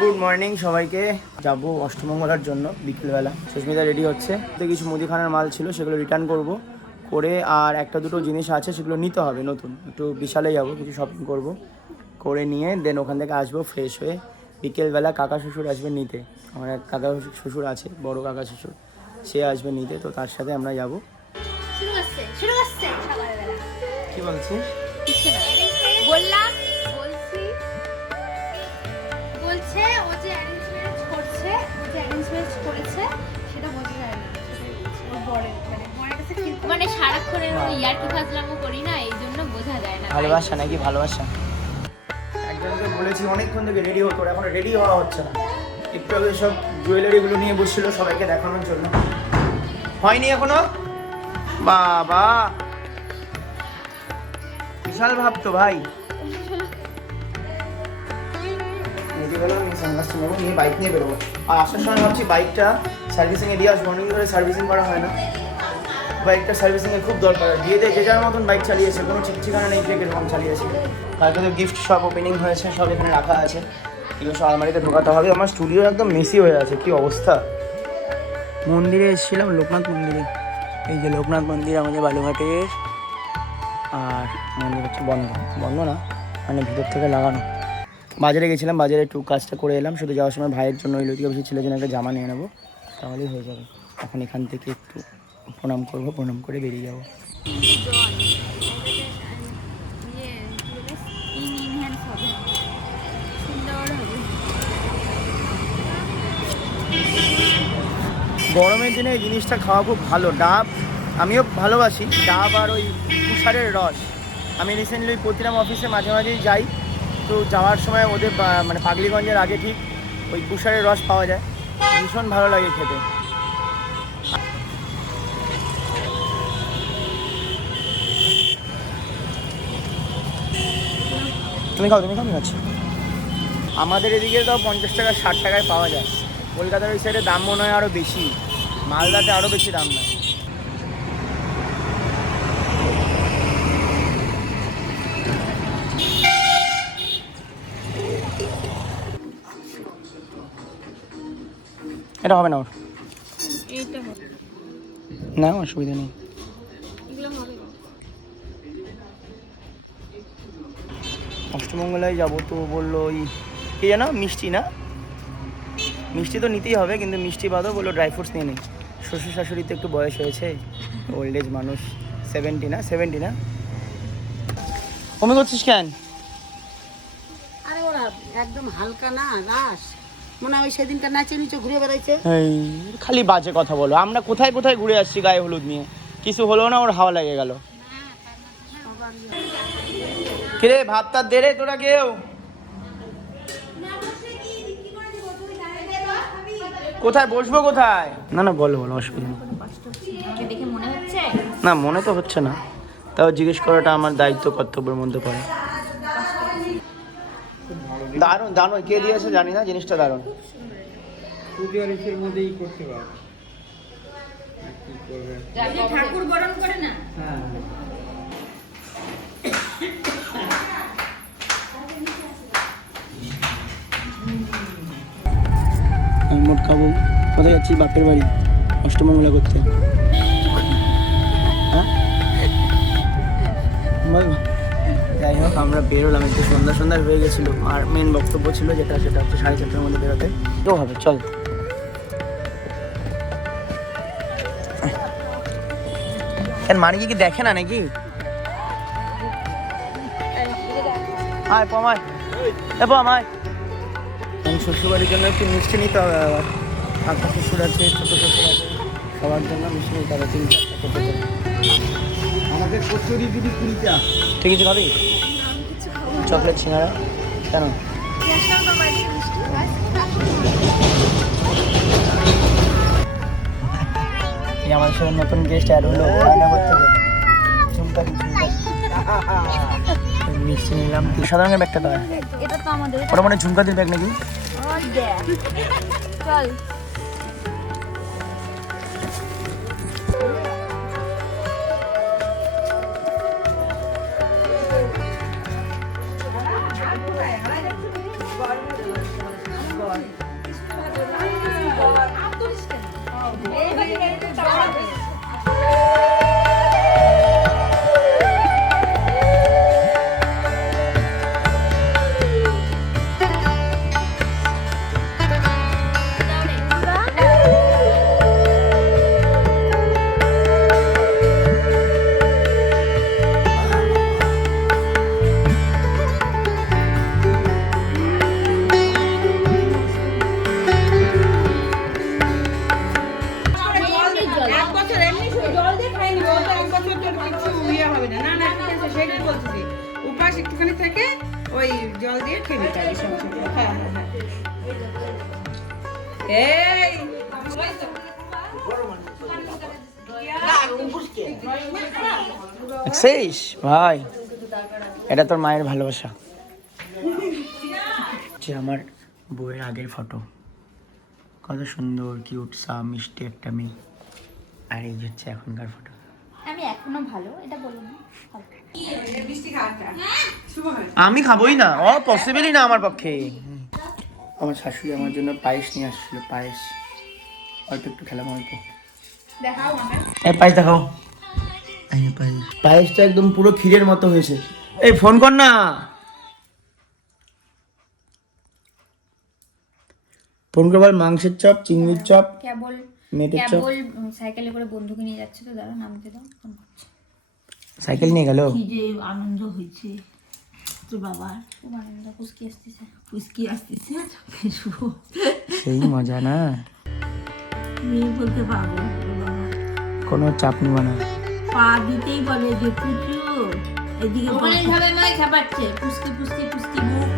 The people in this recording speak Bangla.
গুড মর্নিং সবাইকে। যাব অষ্টমঙ্গলার জন্য বিকেলবেলা। সুস্মিতা রেডি হচ্ছে। তো কিছু মুদিখানার মাল ছিল সেগুলো রিটার্ন করব। করে আর একটা দুটো জিনিস আছে সেগুলো নিতে হবে নতুন। একটু বিশালে যাব কিছু শপিং করব। করে নিয়ে দেন ওখান থেকে আসব ফ্রেশ হয়ে। বিকেলবেলা কাকা শ্বশুর আসবে নিতে। আমার এক কাকা শ্বশুর আছে বড় কাকা শ্বশুর। সে আসবে নিতে তো তার সাথে আমরা যাব। কি বলছিস? ভালোবাসা নাকি ভালোবাসা? একজনকে বলেছি, অনেকক্ষণ থেকে রেডি হতো এখন রেডি হওয়া হচ্ছে না। একটু আগে সব জুয়েলারিগুলো নিয়ে বসছিল, সবাইকে দেখানোর জন্য। হয়নি এখনও? বাবা! বিশাল ভাবতো ভাই। নিয়ে বাইক নিয়ে বেরোবো। আর আসার সময় ভাবছি বাইকটা সার্ভিসিংয়ে দিয়ে আসব অনেক ধরে সার্ভিসিং করা হয় না। বাইকটা সার্ভিসিংয়ে খুব দরকার। দিয়ে যে যার মতন বাইক চালিয়েছে, কোনো ঠিক ঠিকানা নেই যে কীরকম চালিয়েছে। কালকে তো গিফট সব ওপেনিং হয়েছে, সব এখানে রাখা আছে। এগুলো সব আলমারিতে ঢোকাতে হবে। আমার স্টুডিও একদম মেসি হয়ে আছে, কি অবস্থা? মন্দিরে এসেছিলাম, লোকনাথ মন্দিরে। এই যে লোকনাথ মন্দির আমাদের বালুঘাটের আর মন্দির হচ্ছে বন্ধ। বন্ধ না মানে ভিতর থেকে লাগানো। বাজারে গেছিলাম, বাজারে একটু কাজটা করে এলাম। শুধু যাওয়ার সময় ভাইয়ের জন্য ওই লতিকা বেশি ছেলের জন্য একটা জামা নিয়ে নেব। তাহলেই হয়ে যাবে। এখন এখান থেকে একটু প্রণাম করব, প্রণাম করে বেরিয়ে যাব। গরমের দিনে এই জিনিসটা খাওয়া খুব ভালো। ডাব, আমিও ভালোবাসি। ডাব আর ওই তুষারের রস। আমি রিসেন্টলি ওই পতিরাম অফিসে মাঝে মাঝেই যাই। তো যাওয়ার সময় ওদের মানে পাগলিগঞ্জের আগে ঠিক ওই তুষারের রস পাওয়া যায়। ভীষণ ভালো লাগে খেতে। তুমি খাও তুমি খাও আমি খাচ্ছি। আমাদের এদিকে তো পঞ্চাশ টাকা ষাট টাকায় পাওয়া যায়। কলকাতার ওই সাইডে দাম মনে হয় আরও বেশি। মালদাতে আরও বেশি দাম না এটা হবে না ওর। না অসুবিধা নেই। অষ্টমঙ্গলায় যাব তো বলল ওই কি জানো মিষ্টি না? মিষ্টি তো নিতেই হবে কিন্তু মিষ্টি বাদও বলল ড্রাই ফ্রুটস নিয়ে নেই শ্বশুর শাশুড়ি তো একটু বয়স হয়েছে ওল্ড এজ মানুষ সেভেন্টি না সেভেন্টি না? কমে করছিস কেন? আরে ওরা একদম হালকা না রাস মনে হয় সেদিনটা নাচে নিচে ঘুরে বেড়াইছে। খালি বাজে কথা বলো। আমরা কোথায় কোথায় ঘুরে আসছি গায়ে হলুদ নিয়ে? কিছু হলো না ওর হাওয়া লেগে গেল? কিরে ভাত টাত দে রে তোরা কেউ কোথায় বসবো কোথায়? না না বলো বলো অসুবিধা নেই। কে দেখে মনে হচ্ছে না মনে তো হচ্ছে না। তাও জিজ্ঞেস করাটা আমার দায়িত্ব কর্তব্যের মধ্যে পড়ে। দারুণ দারুণ। কে দিয়েছে জানি না জিনিসটা দারুণ। ঠাকুর বরণ করে না? কোথায় যাচ্ছি বাপের বাড়ি। অষ্টমঙ্গলা করতে। হ্যাঁ? যাই হোক আমরা বেরোলাম একটু সন্ধ্যা সন্ধ্যা হয়ে গেছিল। আর মেন বক্তব্য ছিল যেটা সেটা হচ্ছে সাড়ে চারটার মধ্যে বেরোতে। তো হবে চল। মানিকে কি দেখে না নাকি? আয় পমায় এ পমায় আমি শ্বশুরবাড়ির জন্য একটু মিষ্টি নিতে হবে আবার। কাকা শ্বশুর আছে ছোটো শ্বশুর আছে সবার জন্য মিষ্টি হবে তিন চারটা ছোটো আমাদের কচুরি দিদি কুড়িটা। তুই কিছু খাবি? চকলেট সিঙ্গারা? কেন? এই আমাদের সাথে নতুন গেস্ট অ্যাড হলো। রান্না করতে হবে। ঝুমকা দি, মিষ্টি নিলাম। সাদা ব্যাগটা দেয় এটা তো আমাদের। ওটা মানে ঝুমকাদির ব্যাগ নাকি? হবে না না না ঠিক আছে, সেটাই বলছি উপাস একটুখানি থেকে, ওই জল দিয়ে খেয়ে নিতে হবে হ্যাঁ হ্যাঁ, হ্যাঁ। শেষ ভাই, এটা তোর মায়ের ভালোবাসা। যে আমার বউয়ের আগের ফটো। কত সুন্দর কিউট সা, মিষ্টি একটা মেয়ে। আর এই হচ্ছে এখনকার ফটো। আমি এখনও ভালো এটা বলো না। আমি খাবোই না ও পসিবলই না আমার পক্ষে। আমার শাশুড়ি আমার জন্য পায়েস নিয়ে আসছিল পায়েস। অল্প একটু খেলাম অল্প। আমাকে। এই পায়েস দেখাও। এই পায়েস। পায়েসটা একদম পুরো ক্ষীরের মতো হয়েছে। এই ফোন কর না। ফোন করবার মাংসের চপ চিংড়ির চপ। কেবল কেবল উম, সাইকেলে করে বন্ধুকে নিয়ে যাচ্ছে তো দাঁড়া নামতে দাও ফোন করছি। সাইকেল নিয়ে গেল? কি যে আনন্দ হয়েছে তোর বাবার। খুব আনন্দ কুচকি আসতেছে। আসতেছে শুভ। সেই মজা না? মেয়ে বলতে পারব কোনো চাপ নিব না। পা দিতেই বলে যে পুচু এদিকে ওখানে সবাই মায় খাবাচ্ছে মুখ